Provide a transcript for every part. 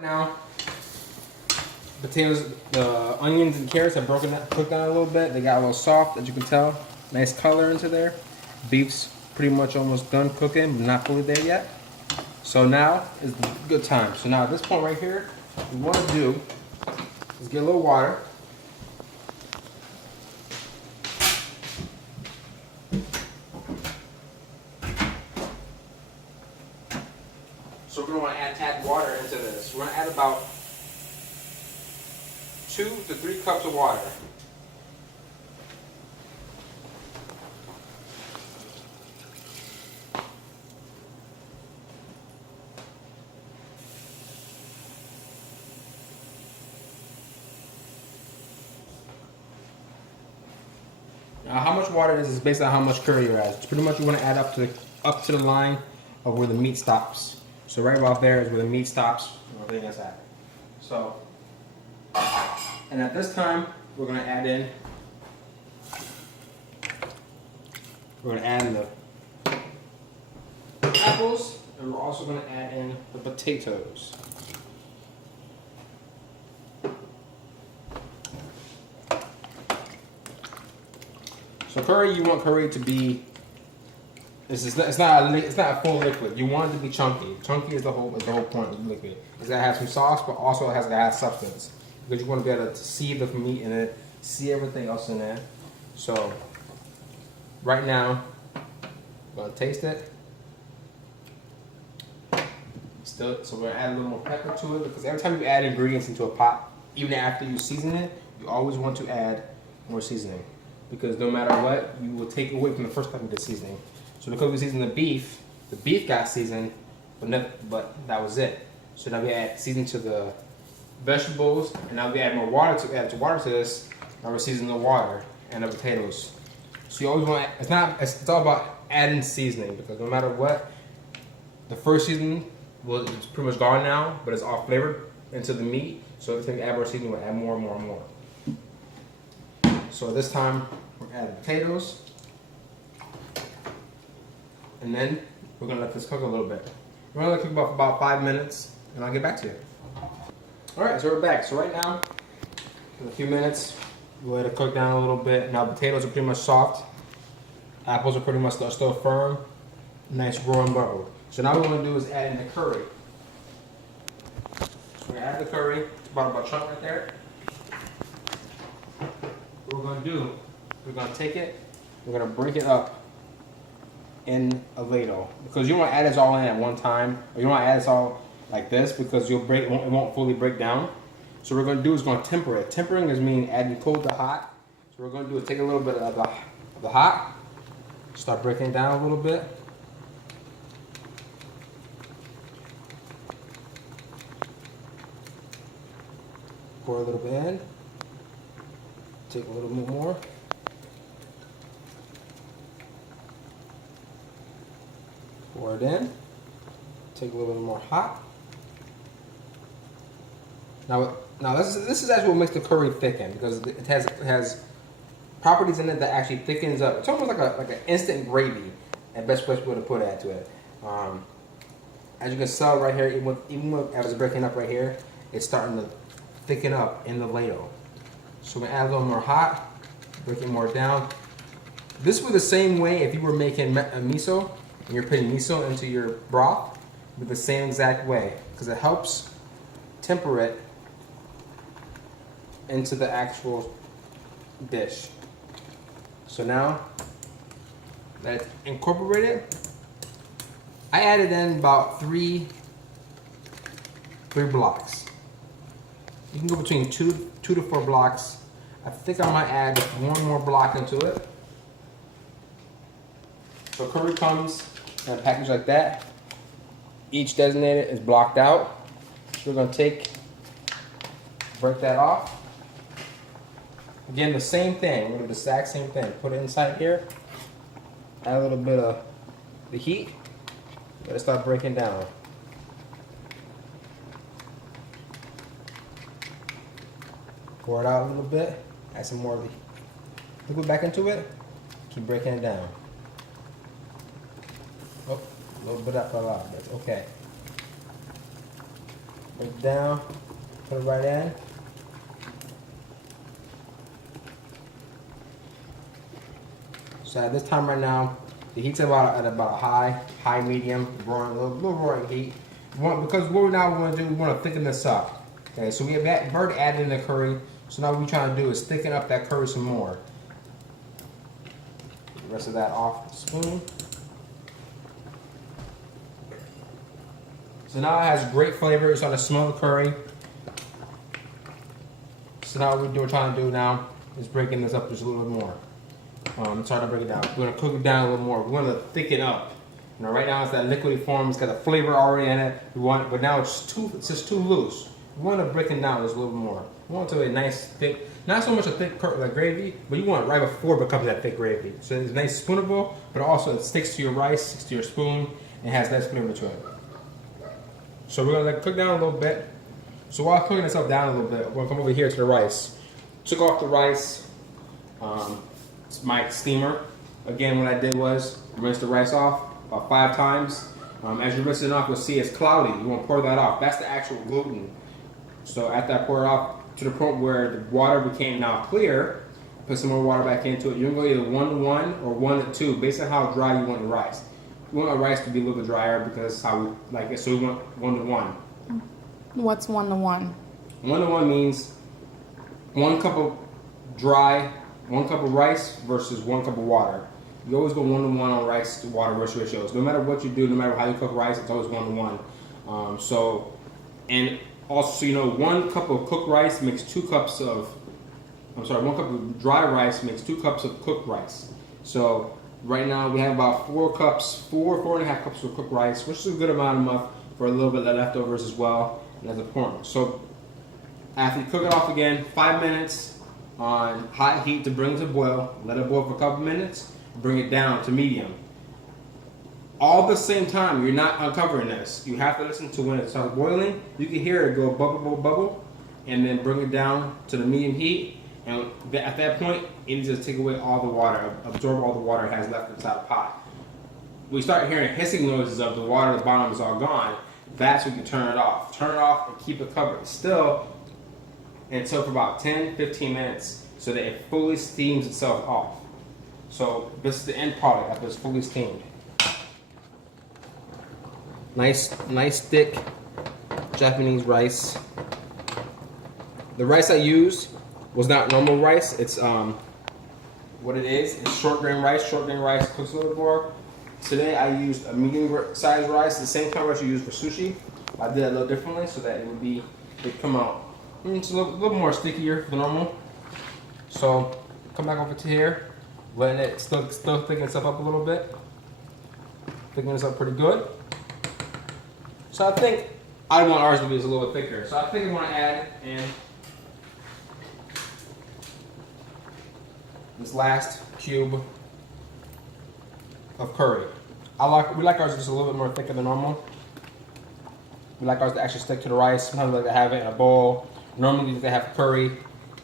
Now, potatoes, the onions and carrots have cooked down a little bit. They got a little soft, as you can tell. Nice color into there. Beef's pretty much almost done cooking, but not fully there yet. So now is the good time. So now at this point right here, what we want to do is get a little water. So we're going to want to add water into this. We're going to add about 2 to 3 cups of water. Now, how much water is based on how much curry you're adding. Pretty much you want to add up to the line of where the meat stops. So right about there is where the meat stops. Everything is at. So, and at this time we're going to add in. We're going to add in the apples, and we're also going to add in the potatoes. So curry, you want curry to be. It's not a full liquid. You want it to be chunky. Chunky is the whole point of the liquid. It's gotta have some sauce, but also it has to have substance because you want to be able to see the meat in it, see everything else in there. So right now, I'm gonna taste it. So we're gonna add a little more pepper to it because every time you add ingredients into a pot, even after you season it, you always want to add more seasoning because no matter what, you will take away from the first time you did seasoning. So because we seasoned the beef got seasoned, but that was it. So now we add seasoning to the vegetables, and now we add more water to water to this. Now we're seasoning the water and the potatoes. So you always want it's all about adding seasoning because no matter what, the first seasoning it's pretty much gone now, but it's all flavored into the meat. So every time we add more seasoning, we'll add more and more and more. So this time we're adding potatoes. And then we're gonna let this cook a little bit. We're gonna let it cook about 5 minutes, and I'll get back to you. All right, so we're back. So right now, in a few minutes, we'll let it cook down a little bit. Now potatoes are pretty much soft. Apples are pretty much still firm. Nice growing bubble. So now what we're gonna do is add in the curry. So we're gonna add the curry, about a chunk right there. What we're gonna do, we're gonna take it, we're gonna break it up in a ladle because you don't want to add this all in at one time, or you don't want to add this all like this because it won't fully break down. So what we're going to do is going to temper it. Tempering is meaning adding cold to hot. So what we're going to do is take a little bit of the hot, start breaking it down a little bit. Pour a little bit in. Take a little bit more. Pour it in. Take a little bit more hot. Now this is actually what makes the curry thicken because it has properties in it that actually thickens up. It's almost like an instant gravy. And best way to put it to it. As you can tell right here, even as it's breaking up right here, it's starting to thicken up in the ladle. So we add a little more hot, break it more down. This would be the same way if you were making miso. And you're putting miso into your broth with the same exact way because it helps temper it into the actual dish. So now that it's incorporated, I added in about three blocks. You can go between two to 4 blocks. I think I might add one more block into it. So curry comes in a package like that. Each designated is blocked out. So we're going to break that off. Again, the same thing. We're going to do the exact same thing. Put it inside here. Add a little bit of the heat. Let it start breaking down. Pour it out a little bit. Add some more of the liquid back into it. Keep breaking it down. Oh, a little bit up a lot. That's okay. Break it down. Put it right in. So at this time right now, the heat's at about a high medium, roaring, a little roaring heat. Because what we now want to do, we want to thicken this up. Okay, so we have already added in the curry. So now what we're trying to do is thicken up that curry some more. Get the rest of that off the spoon. So now it has great flavor. It's starting to smell the curry. So now what we're trying to do now is breaking this up just a little bit more. Try to break it down. We're gonna cook it down a little more. We're gonna thicken up. You know, right now it's that liquidy form. It's got the flavor already in it. But now it's just too loose. We want to break it down just a little bit more. We want it to be a nice thick, not so much a thick like gravy, but you want it right before it becomes that thick gravy. So it's nice spoonable, but also it sticks to your rice, sticks to your spoon, and has nice flavor to it. So we're gonna let it cook down a little bit. So while cooking itself down a little bit, we're gonna come over here to the rice. Took off the rice. It's my steamer. Again, what I did was rinse the rice off about 5 times. As you rinse it off, you'll see it's cloudy. You want to pour that off. That's the actual gluten. So after I pour it off to the point where the water became now clear, put some more water back into it. You're going to go either 1-to-1 or 1-to-2, based on how dry you want your rice. We want our rice to be a little bit drier because that's how we like it. So we want 1-to-1. What's 1-to-1? 1-to-1 means 1 cup of dry, 1 cup of rice versus 1 cup of water. You always go 1-to-1 on rice to water ratios. No matter what you do, no matter how you cook rice, it's always 1-to-1. And also, so you know, 1 cup of cooked rice makes 2 cups of, 1 cup of dry rice makes 2 cups of cooked rice. So right now we have about 4.5 cups of cooked rice, which is a good amount enough for a little bit of leftovers as well. And that's important. So after you cook it off again, 5 minutes on hot heat to bring it to boil. Let it boil for a couple minutes. Bring it down to medium. All at the same time, you're not uncovering this. You have to listen to when it starts boiling. You can hear it go bubble, bubble, bubble, and then bring it down to the medium heat. And at that point, it needs to take away all the water, absorb all the water it has left inside the pot. We start hearing hissing noises of the water at the bottom is all gone. That's when you turn it off. Turn it off and keep it covered still until for about 10-15 minutes so that it fully steams itself off. So this is the end product after it's fully steamed. Nice thick Japanese rice. The rice I used was not normal rice. It's what it is. It's short grain rice. Short grain rice cooks a little more. Today I used a medium sized rice, the same kind of rice you use for sushi. I did it a little differently so that it'd come out. It's a little more stickier than normal. So come back over to here. Letting it still thicken itself up a little bit. Thickening this up pretty good. So I think I want ours to be just a little bit thicker. So I think I want to add in this last cube of curry. We like ours just a little bit more thicker than normal. We like ours to actually stick to the rice. Sometimes we like to have it in a bowl. Normally we like to have curry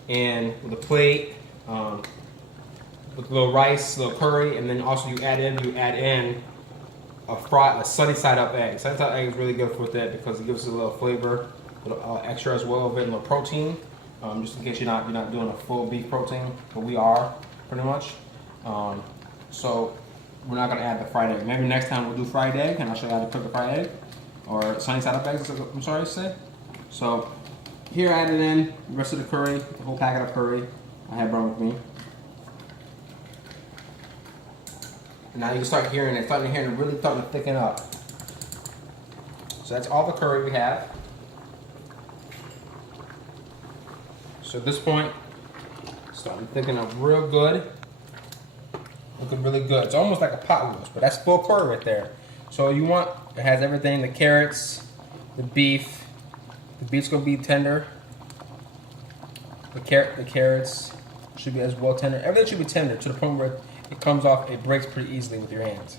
and with a plate. With a little rice, a little curry, and then also you add in a sunny side up egg. Sunny side up egg is really good with that because it gives us a little flavor, a little extra as well of it, and a little protein. Just in case you're not doing a full beef protein, but we are pretty much. So we're not gonna add the fried egg. Maybe next time we'll do fried egg, and I'll show you how to cook the fried egg or sunny side up eggs. I'm sorry to say. So here I added in the rest of the curry, the whole packet of curry I had brought with me. And now you can start hearing it, really starting to thicken up. So that's all the curry we have. So at this point, it's starting to thicken up real good. Looking really good. It's almost like a pot roast, but that's full curry right there. So it has everything, the carrots, the beef. The beef's gonna be tender. The carrots should be as well tender. Everything should be tender to the point where it comes off, it breaks pretty easily with your hands.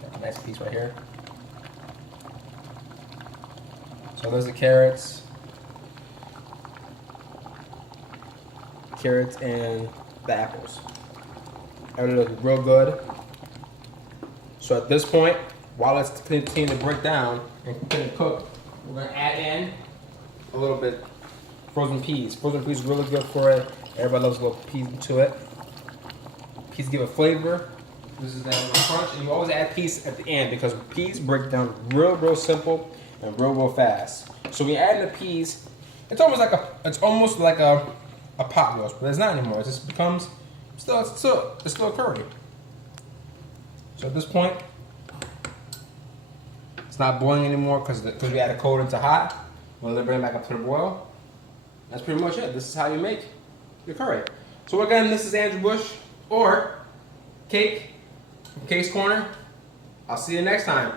Got a nice piece right here. So there's the carrots. Carrots and the apples. Everything looks real good. So at this point, while it's continuing to break down and continue to cook, we're gonna add in a little bit frozen peas. Frozen peas is really good for it. Everybody loves a little peas into it. Peas give a flavor. This is that little crunch, and you always add peas at the end because peas break down real simple and real fast. So we add in the peas. It's almost like a pot roast, but it's not anymore. It just becomes it's still a curry. So at this point, it's not boiling anymore because we added cold into hot. We're gonna bring it back up to the boil. That's pretty much it. This is how you make your curry. So again, this is Andrew Bush or Cake from Cake's Corner. I'll see you next time.